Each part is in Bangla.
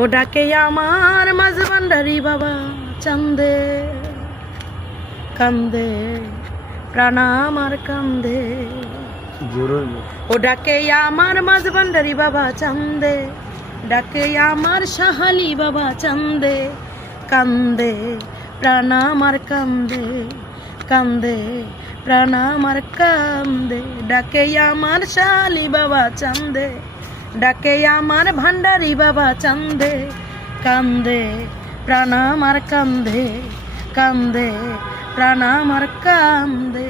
ও ডাকে আমার মাঝ ভান্ডারি বাবা চান্দে, কান্দে প্রাণ আমার কান্দে। ও ডাকে আমার মাঝ ভান্ডারি বাবা চান্দে, ডাকে আমার সাহালি বাবা চান্দে, কান্দে প্রাণ আমার কান্দে, কান্দে প্রাণ আমার কান্দে। ডাকে আমার সাহালি বাবা চান্দে, ডাকে আমার ভান্ডারি বাবা চান্দে, কান্দে প্রাণ আমার কান্দে, কান্দে প্রাণ আমার কান্দে।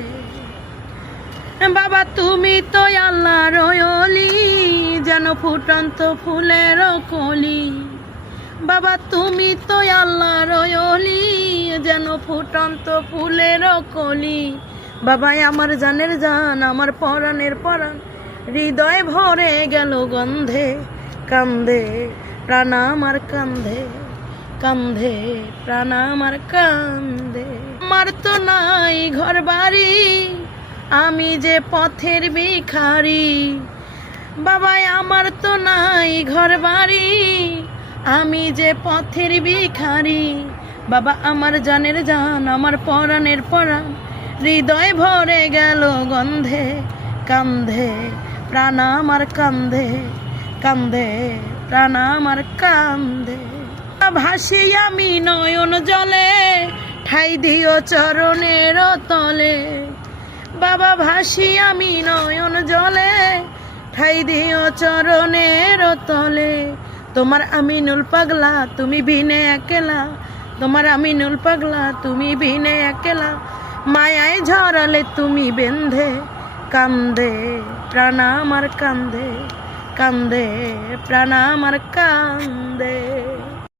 বাবা তুমি তো আল্লাহর ওলি, যেন ফুটন্ত ফুলের কলি। বাবা তুমি তো আল্লাহর ওলি, যেন ফুটন্ত ফুলের কলি। বাবা আমার জানের জান, আমার পরাণের পরাণ, হৃদয় ভরে গেল গন্ধে, কান্দে প্রাণ আমার কান্দে, কান্দে প্রাণ আমার কান্দে। আমার তো নাই ঘর বাড়ি, আমি যে পথের ভিখারি। বাবা আমার তো নাই ঘর বাড়ি, আমি যে পথের ভিখারি। বাবা আমার জানের জান, আমার পরাণের পরাণ, হৃদয় ভরে গেল গন্ধে, কান্দে প্রাণ আমার কান্দে, কান্দে প্রাণ আমার কান্দে। ভাসি আমি নয়ন জলে, ঠাই দিও চরণের তলে। বাবা ভাসি আমি নয়ন জলে, ঠাই দিও চরণের তলে। তোমার আমিনুল পাগলা তুমি বিনে একলা, তোমার আমিনুল পাগলা তুমি বিনে একলা। মায়ায় ঝরালে তুমি বেঁধে, কান্দে প্রাণ আমার কান্দে, কান্দে প্রাণ আমার কান্দে।